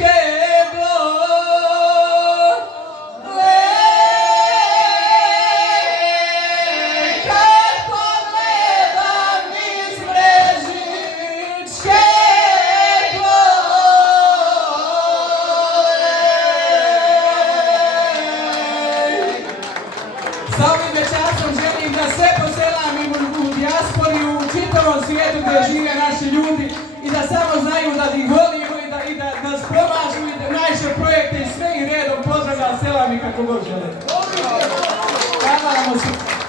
Sa ovim večasom želim da sve poselam i u dijaspori, u čitavom svijetu gdje žive naši ljudi i da samo znaju da ih volimo i da nas pomažu i da naše projekte i sve ih redom pozdravljam, selam i kako god žele. Hvala vam.